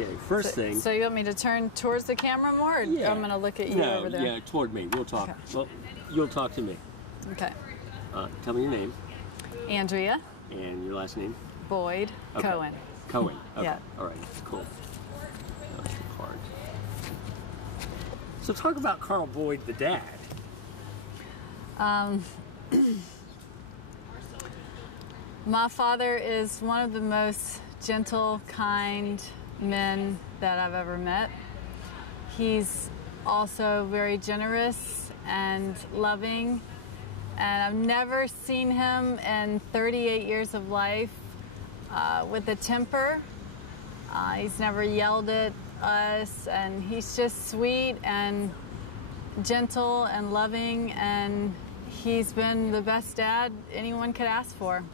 Okay, first thing. So you want me to turn towards the camera more, or Yeah. I'm going to look at you No, over there? yeah, toward me. We'll talk. Okay. Well, you'll talk to me. Okay. Tell me your name Andrea and your last name. Boyd Okay. Cohen. Cohen. Okay. Yeah. All right. Cool. That's the card. So talk about Carl Boyd, the dad. My father is one of the most gentle, kind men that I've ever met. He's also very generous and loving, and I've never seen him in 38 years of life with a temper. He's never yelled at us, and he's just sweet and gentle and loving, and he's been the best dad anyone could ask for.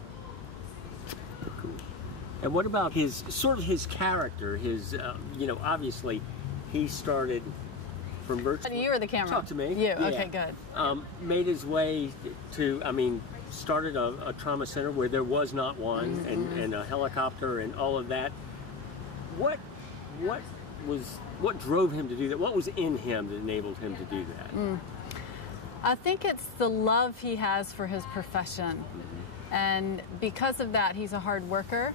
And what about his character? His, obviously, he started from virtually. You or the camera? Talk to me. You. Yeah. Okay, good. Made his way to, started a trauma center where there was not one, and a helicopter and all of that. What drove him to do that? What was in him that enabled him to do that? I think it's the love he has for his profession. And because of that, he's a hard worker,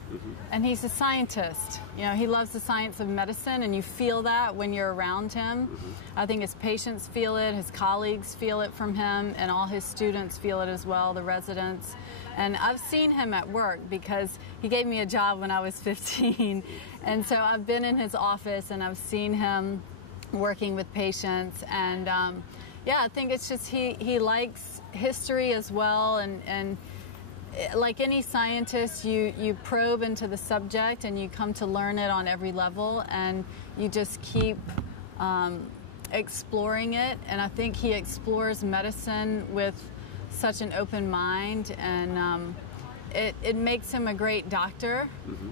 and he's a scientist. He loves the science of medicine, and you feel that when you're around him. I think his patients feel it, his colleagues feel it from him, and all his students feel it as well, the residents. And I've seen him at work because he gave me a job when I was 15. And so I've been in his office, and I've seen him working with patients. And I think it's just he likes history as well, and like any scientist, you probe into the subject and you come to learn it on every level, and you just keep exploring it. And I think he explores medicine with such an open mind, and it makes him a great doctor,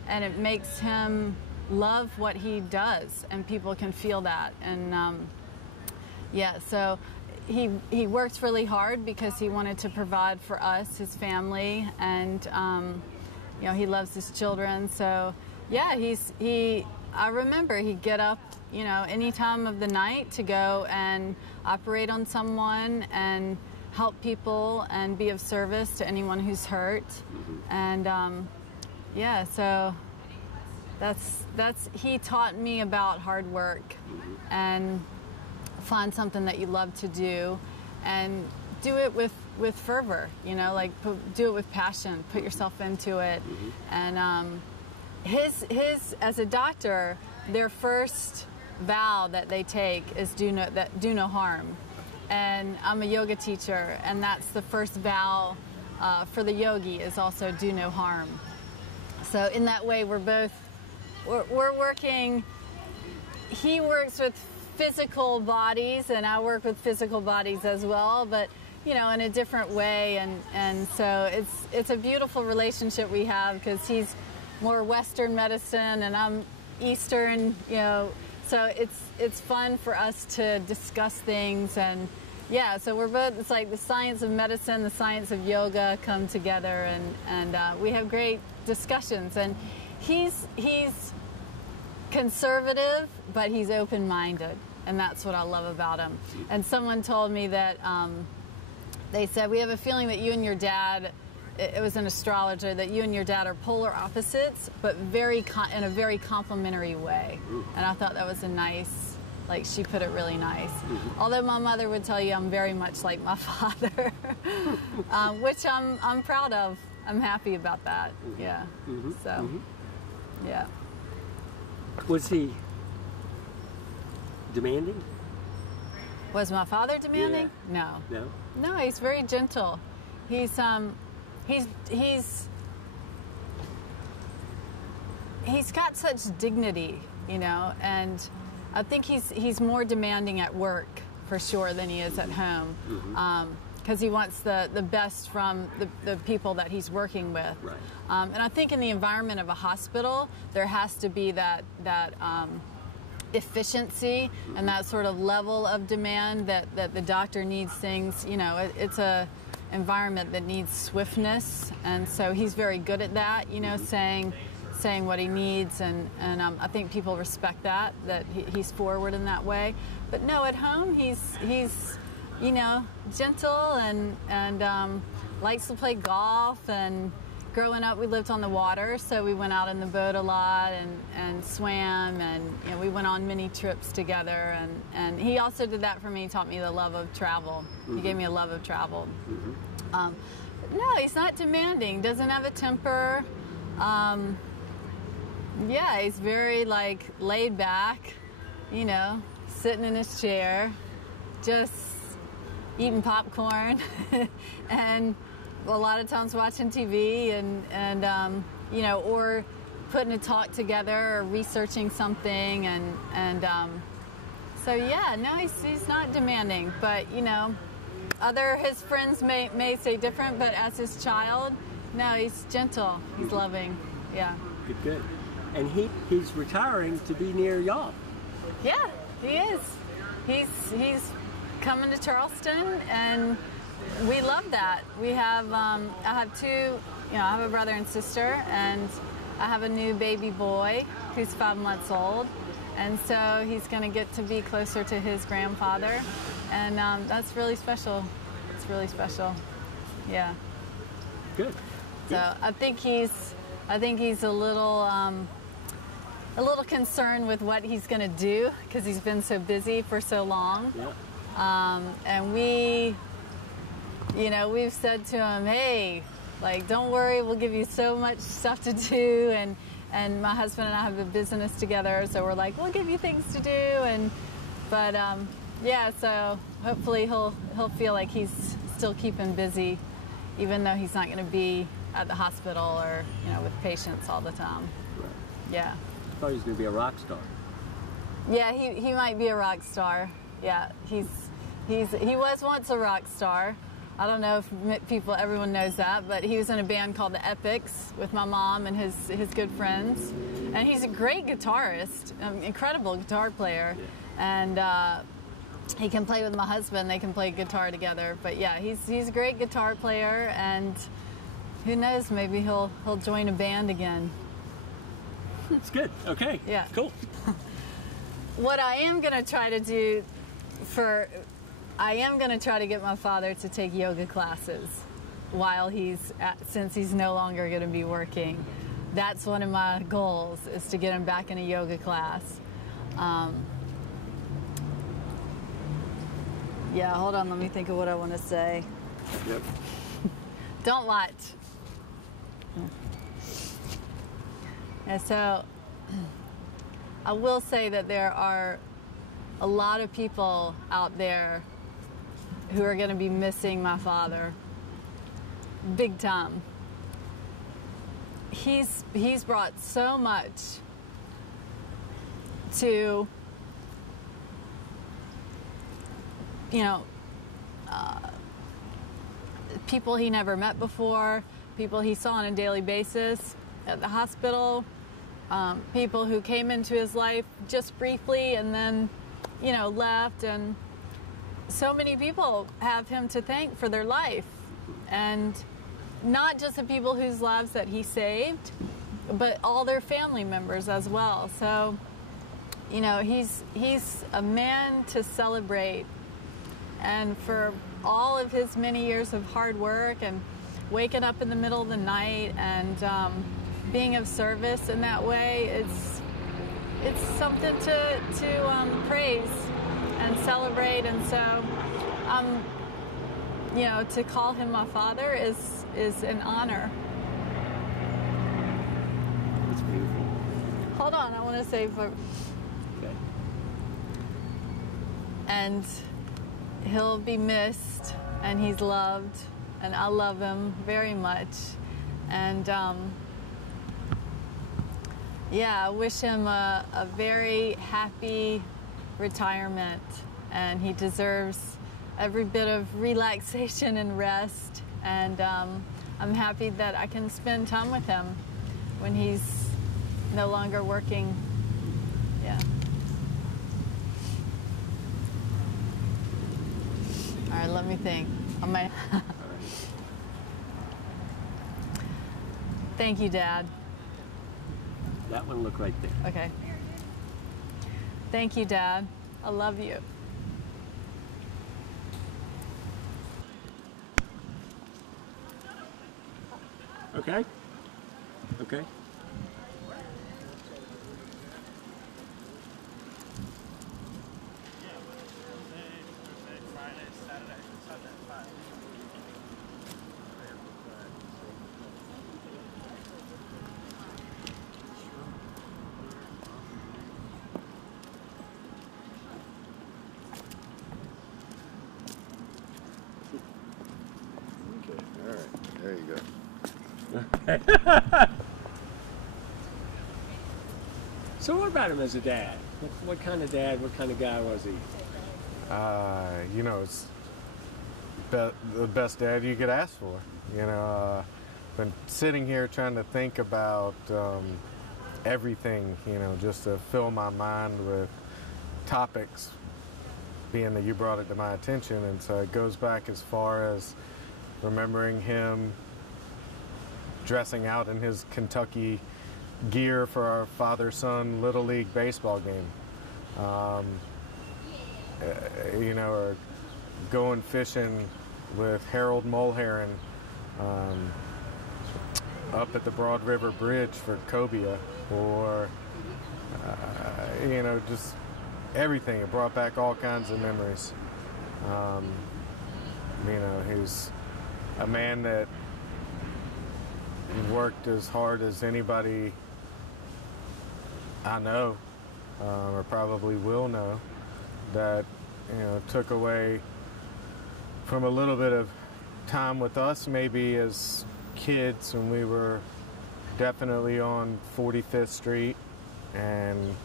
and it makes him love what he does, and people can feel that. And so he worked really hard because he wanted to provide for us, his family, and he loves his children. So I remember he'd get up any time of the night to go and operate on someone and help people and be of service to anyone who's hurt. And so that's he taught me about hard work and find something that you love to do and do it with fervor, do it with passion, put yourself into it. And his as a doctor, their first vow that they take is do no harm. And I'm a yoga teacher, and that's the first vow for the yogi, is also do no harm. So in that way, we're working. He works with physical bodies, and I work with physical bodies as well, but in a different way. And so it's a beautiful relationship we have, because he's more Western medicine and I'm Eastern, so it's fun for us to discuss things. And so we're both, it's like the science of medicine, the science of yoga come together, and we have great discussions. And he's conservative, but he's open-minded, and that's what I love about him. And someone told me that they said, we have a feeling that you and your dad, it was an astrologer, that you and your dad are polar opposites, but in a very complimentary way. And I thought that was a nice, she put it really nice. Although my mother would tell you I'm very much like my father, which I'm proud of. I'm happy about that. Yeah. Yeah. Was he demanding? Was my father demanding? Yeah. No, he's very gentle. He's got such dignity, and I think he's more demanding at work for sure than he is at home, because he wants the best from the people that he's working with. Right. And I think in the environment of a hospital, there has to be that efficiency and that sort of level of demand that the doctor needs things. It's a environment that needs swiftness, and so he's very good at that. Saying saying what he needs, and I think people respect that he's forward in that way. But no, at home he's you know, gentle and likes to play golf. And growing up, we lived on the water, so we went out in the boat a lot and swam, and you know, we went on many trips together. And he also did that for me. He taught me the love of travel. Mm-hmm. He gave me a love of travel. Mm-hmm. No, he's not demanding. Doesn't have a temper. Yeah, he's very like laid back. You know, sitting in his chair, just eating popcorn, and a lot of times watching TV, and you know, or putting a talk together or researching something, and so yeah, no, he's not demanding, but you know, his friends may say different, but as his child, no, he's gentle, he's loving, yeah. Good. And he's retiring to be near y'all. Yeah, he is. He's coming to Charleston, and we love that. We have I have two, you know, I have a brother and sister, and I have a new baby boy who's 5 months old, and so he's going to get to be closer to his grandfather, and that's really special. It's really special. Yeah. Good. So I think he's a little concerned with what he's going to do because he's been so busy for so long. Yeah. And we, you know, we've said to him, hey, like, don't worry, we'll give you so much stuff to do. And my husband and I have a business together, so we're like, we'll give you things to do. But yeah, so hopefully he'll feel like he's still keeping busy, even though he's not going to be at the hospital or, you know, with patients all the time. Right. Yeah. I thought he was going to be a rock star. Yeah, he might be a rock star. Yeah, he was once a rock star. I don't know if everyone knows that, but he was in a band called the Epics with my mom and his good friends. And he's a great guitarist, incredible guitar player. Yeah. And he can play with my husband. They can play guitar together. But yeah, he's a great guitar player, and who knows, maybe he'll join a band again. That's good. Okay. Yeah. Cool. What I am going to try to do I am going to try to get my father to take yoga classes while since he's no longer going to be working. That's one of my goals, is to get him back in a yoga class. Yeah, hold on, let me think of what I want to say. Yep. Don't watch. And so I will say that there are a lot of people out there who are going to be missing my father big time. He's brought so much to, you know, people he never met before, people he saw on a daily basis at the hospital, people who came into his life just briefly and then, you know, left. And so many people have him to thank for their life, and not just the people whose lives that he saved, but all their family members as well. So, you know, he's a man to celebrate, and for all of his many years of hard work and waking up in the middle of the night and being of service in that way, it's something to praise and celebrate. And so, you know, to call him my father is an honor. That's beautiful. Hold on, I want to say for. Okay. And he'll be missed, and he's loved, and I love him very much. And yeah, I wish him a very happy retirement, and he deserves every bit of relaxation and rest. And I'm happy that I can spend time with him when he's no longer working. Yeah. All right, let me think. Thank you, Dad. That one, look right there. Okay. Thank you, Dad. I love you. Okay? Okay? Okay, all right, there you go. So what about him as a dad? What kind of dad, what kind of guy was he? You know, it's the best dad you could ask for. You know, been sitting here trying to think about everything, you know, just to fill my mind with topics, being that you brought it to my attention. And so it goes back as far as remembering him dressing out in his Kentucky gear for our father-son Little League baseball game. You know, or going fishing with Harold Mulheron up at the Broad River Bridge for cobia, or you know, just everything. It brought back all kinds of memories. You know, he's a man that worked as hard as anybody I know, or probably will know, that, you know, took away from a little bit of time with us maybe as kids when we were definitely on 45th Street and,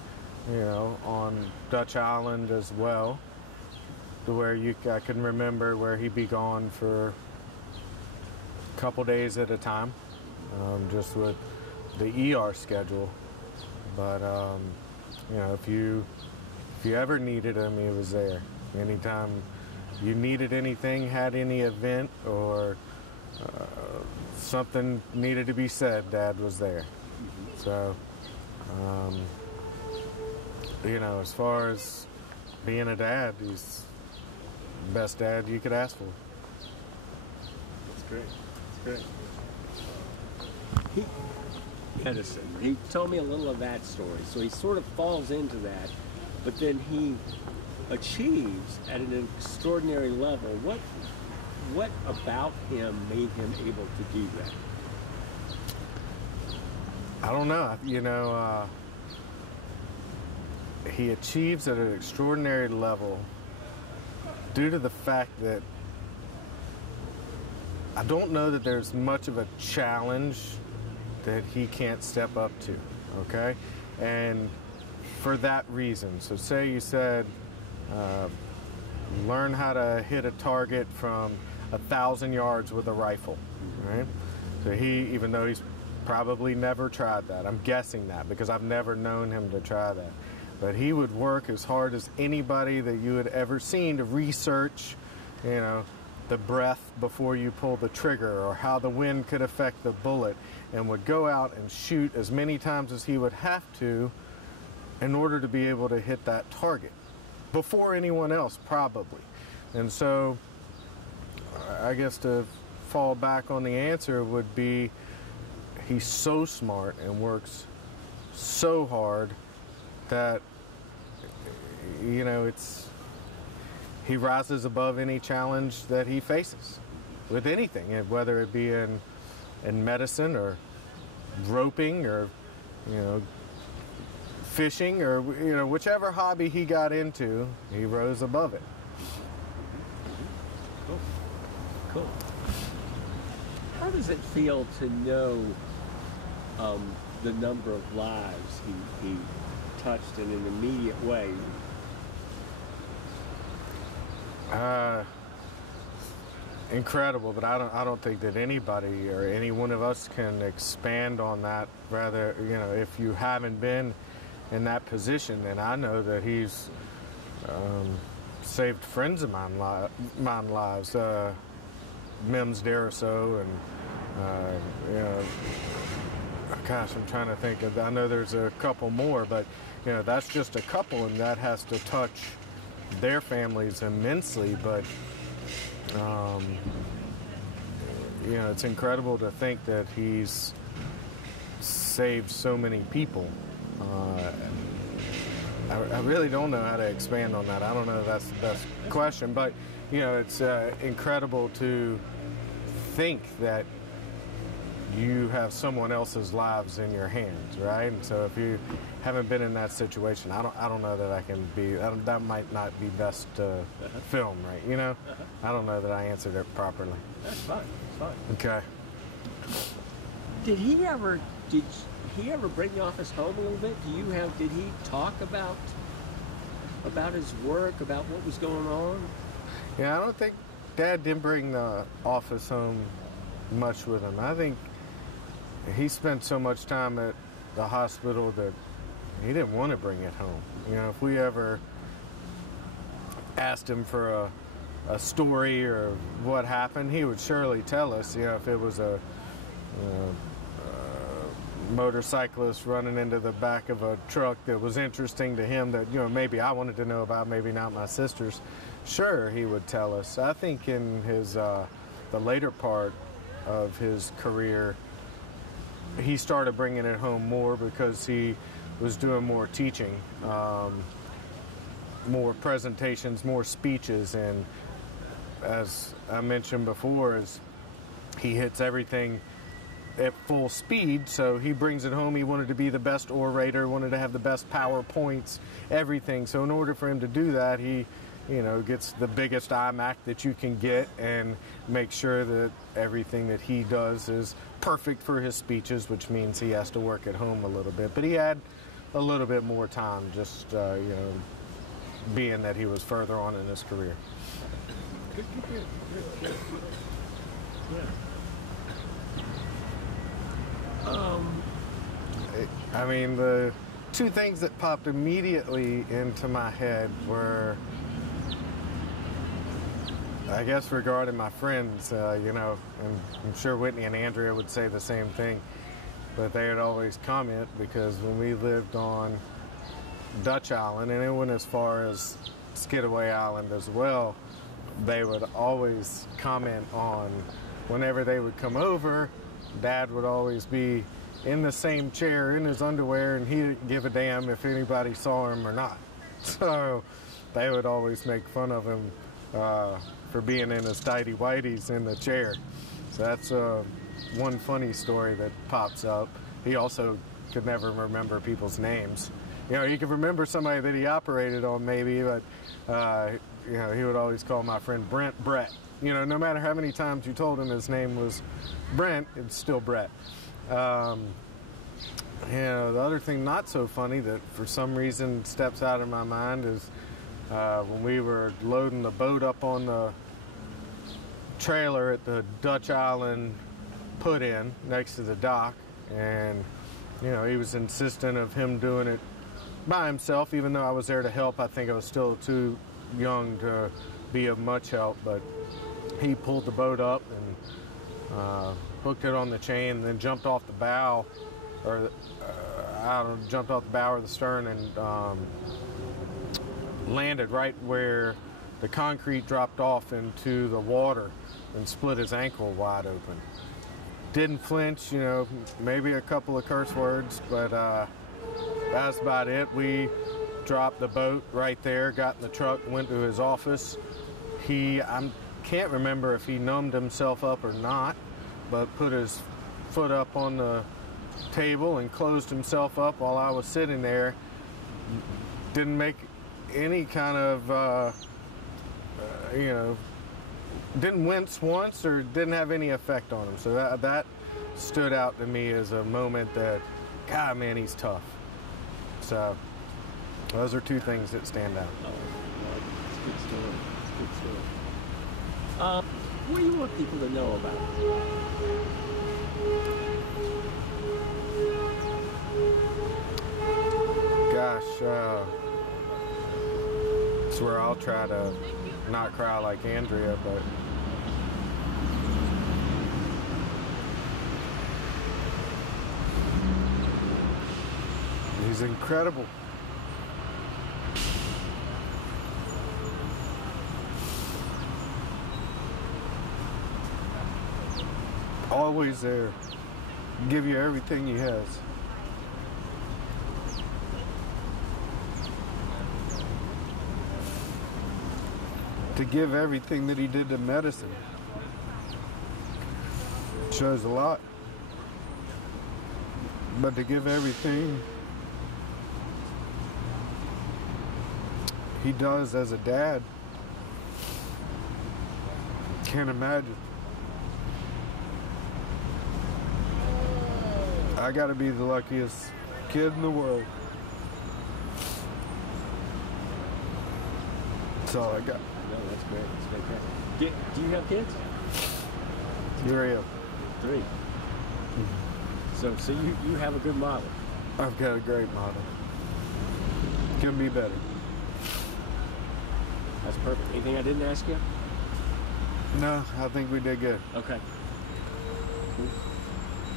you know, on Dutch Island as well, to where I can remember where he'd be gone for a couple days at a time, just with the ER schedule. But you know, if you ever needed him, he was there. Anytime you needed anything, had any event, or something needed to be said, Dad was there. So, you know, as far as being a dad, he's the best dad you could ask for. That's great. That's great. Medicine. He told me a little of that story. So he sort of falls into that, but then he achieves at an extraordinary level. What about him made him able to do that? I don't know. You know, he achieves at an extraordinary level due to the fact that I don't know that there's much of a challenge that he can't step up to, okay? And for that reason, so say you said, learn how to hit a target from 1,000 yards with a rifle, right? So he, even though he's probably never tried that, I'm guessing that because I've never known him to try that, but he would work as hard as anybody that you had ever seen to research, you know, the breath before you pull the trigger or how the wind could affect the bullet, and would go out and shoot as many times as he would have to in order to be able to hit that target before anyone else, probably. And so I guess to fall back on the answer would be he's so smart and works so hard that, you know, he rises above any challenge that he faces with anything, whether it be in medicine or roping or, you know, fishing or, you know, whichever hobby he got into, he rose above it. Cool. Cool. How does it feel to know the number of lives he touched in an immediate way? Incredible, but I don't think that anybody or any one of us can expand on that. Rather, you know, if you haven't been in that position, then I know that he's saved friends of mine lives. Mims Daraso and you know, gosh, I'm trying to think of, I know there's a couple more, but you know, that's just a couple, and that has to touch their families immensely. But you know, it's incredible to think that he's saved so many people. I really don't know how to expand on that. I don't know if that's the best question, but you know, it's incredible to think that you have someone else's lives in your hands, right? And so if you haven't been in that situation, I don't know that I can be. That might not be best film, right? You know, I don't know that I answered it properly. That's fine. It's fine. Okay. Did he ever bring the office home a little bit? Did he talk about his work, about what was going on? Yeah, I don't think Dad didn't bring the office home much with him. I think he spent so much time at the hospital that he didn't want to bring it home. You know, if we ever asked him for a story or what happened, he would surely tell us. You know, if it was a motorcyclist running into the back of a truck that was interesting to him, that, you know, maybe I wanted to know about, maybe not my sisters, sure, he would tell us. I think in his the later part of his career, he started bringing it home more because he was doing more teaching, more presentations, more speeches, and as I mentioned before, as he hits everything at full speed, so he brings it home. He wanted to be the best orator, wanted to have the best PowerPoints, everything. So in order for him to do that, he, you know, gets the biggest iMac that you can get and makes sure that everything that he does is perfect for his speeches, which means he has to work at home a little bit. But he had a little bit more time, just, you know, being that he was further on in his career. Yeah. I mean, the two things that popped immediately into my head were, I guess, regarding my friends, you know, and I'm sure Whitney and Andrea would say the same thing, but they would always comment, because when we lived on Dutch Island, and it went as far as Skidaway Island as well, they would always comment on whenever they would come over, Dad would always be in the same chair in his underwear, and he didn't give a damn if anybody saw him or not. So they would always make fun of him for being in his tighty whities in the chair. So that's one funny story that pops up. He also could never remember people's names. You know, he could remember somebody that he operated on maybe, but you know, he would always call my friend Brent Brett. You know, no matter how many times you told him his name was Brent, it's still Brett. You know, the other thing not so funny that for some reason steps out of my mind is when we were loading the boat up on the trailer at the Dutch Island put-in next to the dock, and, you know, he was insistent of him doing it by himself, even though I was there to help. I think I was still too young to be of much help, but he pulled the boat up and hooked it on the chain, and then jumped off the bow, or jumped off the bow or the stern, and landed right where the concrete dropped off into the water and split his ankle wide open. Didn't flinch, you know, maybe a couple of curse words, but that's about it. We dropped the boat right there, got in the truck, went to his office. I can't remember if he numbed himself up or not, but put his foot up on the table and closed himself up while I was sitting there. Didn't make any kind of, you know, didn't wince once or didn't have any effect on him. So that stood out to me as a moment that, God, man, he's tough. So those are two things that stand out. Oh, well, it's a good story. It's a good story. What do you want people to know about it? Gosh, it's where I'll try to not cry like Andrea, but He's incredible. Always there. Give you everything he has. To give everything that he did to medicine shows a lot. But to give everything he does as a dad, can't imagine. I gotta be the luckiest kid in the world. That's all I got. No, that's great. That's fantastic. Do you have kids? 3 of them. 3. So you have a good model. I've got a great model. Couldn't be better. That's perfect. Anything I didn't ask you? No, I think we did good. Okay.